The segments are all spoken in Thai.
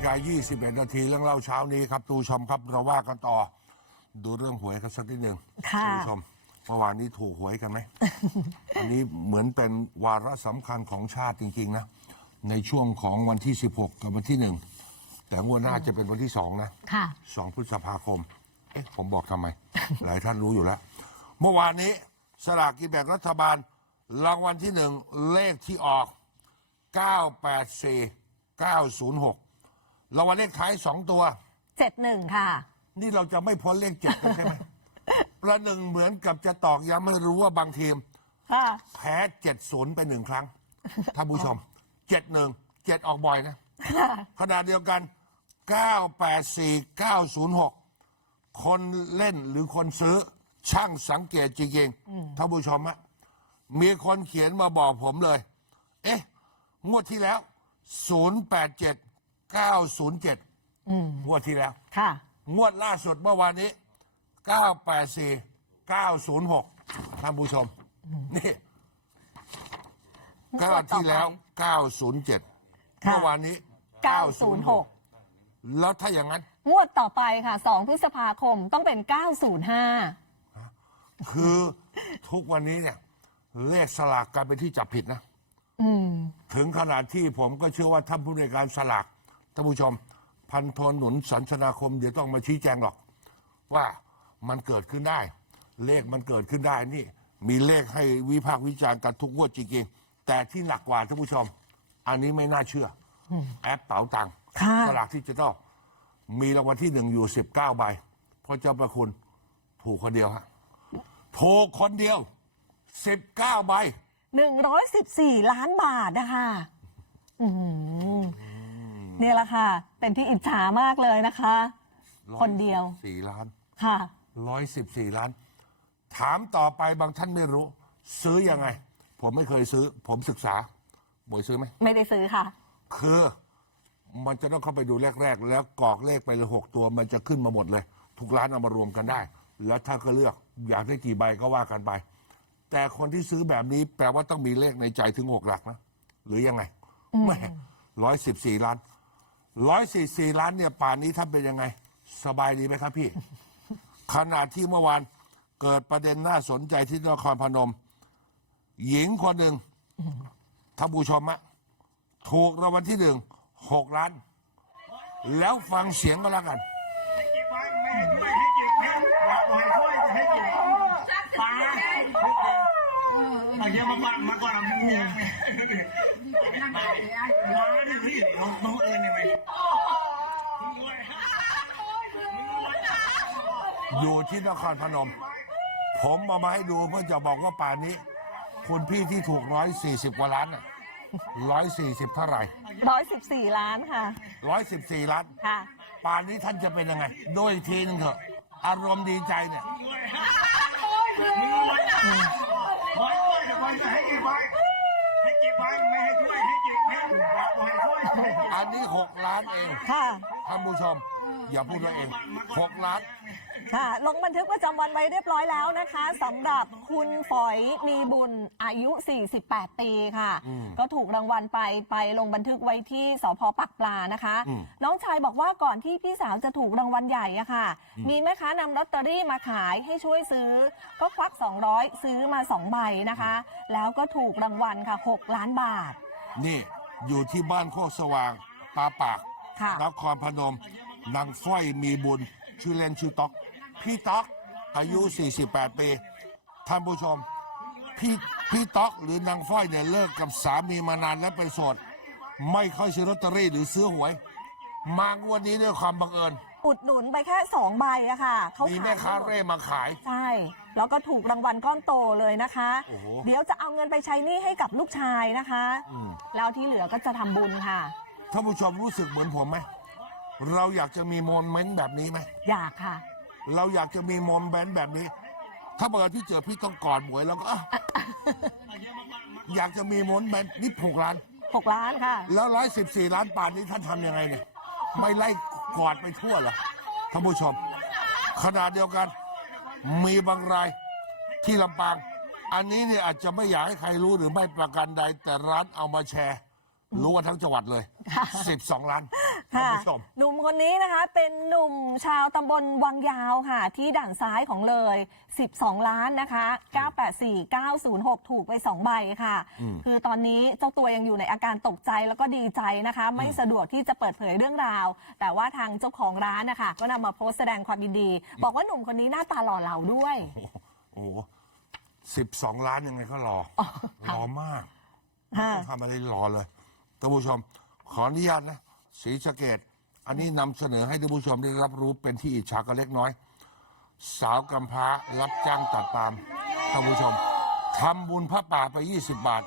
ฬิกา21 นาทีเรื่องเล่าเช้านี้ครับตูชมครับเราว่ากันต่อ ดูเรื่องหวยกันสักนิดหนึ่งค่ะณผู้ชมเมื่อวานนี้ถูกหวยกันไหม อันนี้เหมือนเป็นวาระสำคัญของชาติจริง ๆ นะ ในช่วงของวันที่ 16 กับวันที่หนึ่งแต่งวดหน้าจะเป็นวันที่สองนะ ค่ะ สองพฤษภาคม เอ๊ะ ผมบอกทำไม หลายท่านรู้อยู่แล้ว เมื่อวานนี้สลากกินแบ่งรัฐบาล รางวัลที่หนึ่งเลขที่ออก 984 906 รางวัลเลขท้ายสองตัว เจ็ดหนึ่งค่ะ นี่เราจะไม่พ้นเลขเจ็ดกันใช่ไหม ประหนึ่งเหมือนกับจะตอกย้ำให้รู้ว่าบางทีม ค่ะ แพ้เจ็ดศูนย์ไปหนึ่งครั้ง ท่านผู้ชมเจ็ดหนึ่งเจ็ดออกบ่อยนะ ขณะเดียวกัน 984 906 คนเล่นหรือคนซื้อ ช่างสังเกตจริงๆท่านผู้ชมฮะมีคนเขียนมาบอกผมเลย เอ๊ะ งวดที่แล้ว 087 907งวดที่แล้ว ค่ะ งวดล่าสุดเมื่อวานนี้ 984 906ท่านผู้ชม นี่ก็ที่แล้ว 907ค่ะเมื่อวานนี้ 906 แล้วถ้าอย่างนั้นงวดต่อไปค่ะ 2 พฤษภาคมต้องเป็น 905 คือทุกวันนี้เนี่ย เลขสลากกลายเป็นที่จับผิดนะ อืม ถึงขนาดที่ผมก็เชื่อว่าท่านผู้ในวยการสลาก ท่านผู้ชม พันโทหนุนสัญชนาคม เดี๋ยวต้องมาชี้แจงหรอก ว่ามันเกิดขึ้นได้ เลขมันเกิดขึ้นได้นี่ มีเลขให้วิพากษ์วิจารณ์กันทุกงวดจริงๆแต่ที่หนักกว่าท่านผู้ชม อันนี้ไม่น่าเชื่ออแอปเป๋าตังค์ค่ะ สลากที่จะต้องมีรางวัลที่หนึ่งอยู่สิบเก้าใบเพราะเจ้าประคุณถูกคนเดียวฮะถูกคนเดียวสิบเก้าใบ 114 ล้านบาทนะคะอืมเนี่ยแหละค่ะ เป็นที่อิจฉามากเลยนะคะ คนเดียว สี่ล้านค่ะ ร้อยสิบสี่ล้าน ถามต่อไปบางท่านไม่รู้ ซื้อยังไง ผมไม่เคยซื้อ ผมศึกษาบอยซื้อไหม ไม่ได้ซื้อค่ะ คือมันจะต้องเข้าไปดูแรก ๆ แล้วกรอกเลขไปเลยหกตัว มันจะขึ้นมาหมดเลย ทุกร้านเอามารวมกันได้ แล้วถ้าก็เลือกอยากได้กี่ใบก็ว่ากันไป แต่คนที่ซื้อแบบนี้แปลว่าต้องมีเลขในใจถึงหกหลักนะ หรือยังไงไม่ร้อยสิบสี่ล้าน ร้อยสี่สี่ล้านเนี่ยป่านนี้ท่านเป็นยังไง สบายดีไหมครับพี่ขนาดที่เมื่อวานเกิดประเด็นน่าสนใจที่นครพนม หญิงคนหนึ่งท่านผู้ชมอะถูกรางวัลที่หนึ่งหกล้าน แล้วฟังเสียงก็แล้วกันลาเอาเยอะมากๆมาก่อนมึ งเนี่ยมาดิพี่น้องน้องเอิญได้ไหมอยู่ที่นครพนม ผมมามาให้ดูเพื่อจะบอกว่าป่านนี้ คุณพี่ที่ถูกร้อยสี่สิบกว่าล้านร้อยสี่สิบเท่าไหร่114ล้านค่ะร้อยสิบสี่ล้านค่ะ ป่านนี้ท่านจะเป็นยังไง โดยทีนึงเถอะ อารมณ์ดีใจเนี่ยข อให้ช่วยขอให้ช่วยให้จิบไว้ให้จิบไว้ไม่ให้ช่วยให้จิบให้บอกให้ช่วยอันนี้หกล้านเองค่ะท่านผู้ชม อย่าพูดว่าเองหกล้าน ค่ะลงบันทึกประจำวันไว้เรียบร้อยแล้วนะคะสำหรับคุณฝอยมีบุญอายุ 48 ปีค่ะ อืมก็ถูกรางวัลไปไปลงบันทึกไว้ที่สพปักปลานะคะ อืมน้องชายบอกว่าก่อนที่พี่สาวจะถูกรางวัลใหญ่อะค่ะมีแม่ค้านำลอตเตอรี่มาขายให้ช่วยซื้อ ก็ควัก 200 ซื้อมา2ใบนะคะ แล้วก็ถูกรางวัลค่ะ 6 ล้านบาทนี่อยู่ที่บ้านโคกสว่างปาปากค่ะ นครพนม นางฝ้อยมีบุญ ชื่อเล่นชื่อต๊อก พี่ต๊อก อายุ 48 ปี ท่านผู้ชม พี่พี่ต๊อกหรือนางฝ้อยเนี่ยเลิกกับสามีมานานและเป็นโสด ไม่ค่อยซื้อลอตเตอรี่หรือซื้อหวย มางวดนี้ด้วยความบังเอิญ อุดหนุนไปแค่2ใบอะค่ะเขามีขายแม่ค้าเร่มาขาย ใช่ แล้วก็ถูกรางวัลก้อนโตเลยนะคะ โอ้โห เดี๋ยวจะเอาเงินไปใช้หนี้ให้กับลูกชายนะคะ อืมแล้วที่เหลือก็จะทำบุญค่ะ ท่านผู้ชมรู้สึกเหมือนผมไหม เราอยากจะมีโมเมนต์แบบนี้ไหมอยากค่ะ เราอยากจะมีโมเมนต์แบบนี้ ถ้าเปิดพี่เจอพี่ต้องกอดหมวยแล้วก็อะอยากจะมีโมเมนต์นี่หกล้าน6ล้านค่ะ แล้วร้อยสิบสี่ล้านป่านนี้ท่านทำยังไงเนี่ย ไม่ไล่กอดไปทั่วเหรอท่านผู้ชมขนาดเดียวกัน มีบางรายที่ลำปาง อันนี้เนี่ยอาจจะไม่อยากให้ใครรู้หรือไม่ประกันใด แต่ร้านเอามาแชร์ รู้ว่าทั้งจังหวัดเลย 12 ล้าน ท่านค่ะผู้ชม หนุ่มคนนี้นะคะเป็นหนุ่มชาวตำบลวังยาวค่ะ ที่ด่านซ้ายของเลย 12 ล้านนะคะ 984 906 ถูกไป 2 ใบค่ะ อืมคือตอนนี้เจ้าตัวยังอยู่ในอาการตกใจแล้วก็ดีใจนะคะ ไม่สะดวกที่จะเปิดเผยเรื่องราว แต่ว่าทางเจ้าของร้านนะคะก็นำมาโพสต์แสดงความยินดี บอกว่าหนุ่มคนนี้หน้าตาหล่อเหลาด้วย โอ้สิบสองล้านยังไงก็รอรอมากค่ะทำอะไรรอเลยท่านผู้ชม ขออนุญาตนะ ศรีสะเกดอันนี้นำเสนอให้ท่านผู้ชมได้รับรู้เป็นที่อิจฉากันเล็กน้อย สาวกำพร้ารับจ้างตัดปาล์มท่านผู้ชมทำบุญพระป่าไป 20 บาท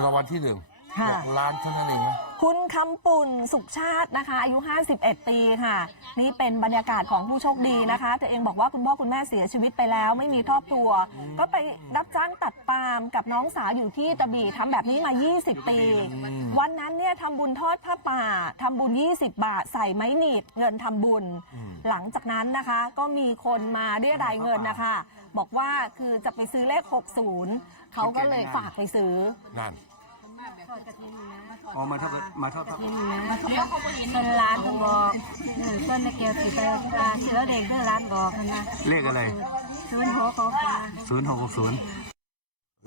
รางวัลที่หนึ่ง ค่ะ หกล้านเท่านั้นเองนะ คุณคำปุ่นสุขชาตินะคะ อายุ 51 ปีค่ะ นี่เป็นบรรยากาศของผู้โชคดีนะคะตัวเองบอกว่าคุณพ่อคุณแม่เสียชีวิตไปแล้ว ไม่มีครอบครัว ก็ไปรับจ้างตัดปาล์มกับน้องสาวอยู่ที่ตะบีทำแบบนี้มา 20 ปีวันนั้นเนี่ยทำบุญทอดผ้าป่าทำบุญ 20 บาท ใส่ไม้หนีบเงินทำบุญหลังจากนั้นนะคะก็มีคนมาเรียรายเงินนะคะ บอกว่าคือจะไปซื้อเลข 60 เขาก็เลยฝากไปซื้อ นั่น อ๋อมาเท่ากับมาเท่ากับเพิ่นร้านบอกเออเพิ่นไม่เกียวสิไปอ่าชื่อแล้วเด็กเพิ่นร้านบอกนะเลขอะไรศูนย์หกหกศูนย์หกหกศูนย์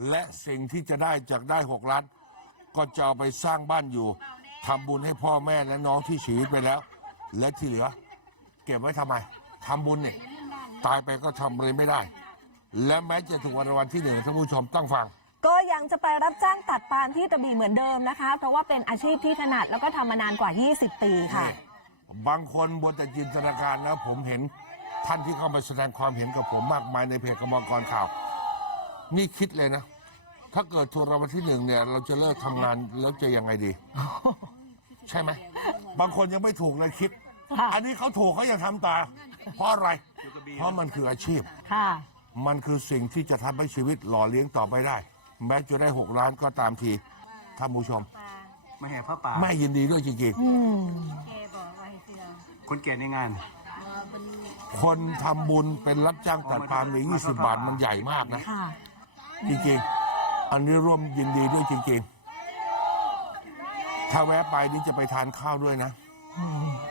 และสิ่งที่จะได้จากได้6ล้านก็จะเอาไปสร้างบ้านอยู่ทำบุญให้พ่อแม่และน้องที่เสียชีวิตไปแล้ว และที่เหลือ เก็บไว้ทำไมทำบุญเนี่ยตายไปก็ทำอะไรไม่ได้ และแม้จะถูกรางวัลที่หนึ่งท่านผู้ชมตั้งฟัง ก็ยังจะไปรับจ้างตัดปาล์มที่ตะบีเหมือนเดิมนะคะ เพราะว่าเป็นอาชีพที่ถนัดแล้วก็ทำมานานกว่า 20 ปีค่ะนี่บางคนบนแต่จินตนาการแล้วผมเห็นท่านที่เข้ามาแสดงความเห็นกับผมมากมายในเพจกรรมกรข่าว นี่คิดเลยนะ ถ้าเกิดถูกรางวัลที่หนึ่งเนี่ย เราจะเลิกทำงานแล้วจะยังไงดี ใช่ไหม บางคนยังไม่ถูกเลยคิด ค่ะ อันนี้เขาถูกเขายังทำตามเพราะอะไร เพราะมันคืออาชีพ ค่ะ มันคือสิ่งที่จะทำให้ชีวิตหล่อเลี้ยงต่อไปได้ แม้จะได้หกล้านก็ตามทีท่านผู้ชม มาแห่พระป่าแม่ยินดีด้วยจริงอืมแกบอกว่าให้เสื้อคนแก่ในงานๆ คนทำบุญเป็นรับจ้างตัดปาล์มใน20 บาทมันใหญ่มากนะ ค่ะ จริงๆ อันนี้ร่วมยินดีด้วยจริงๆ ถ้าแวะไปนี่จะไปทานข้าวด้วยนะ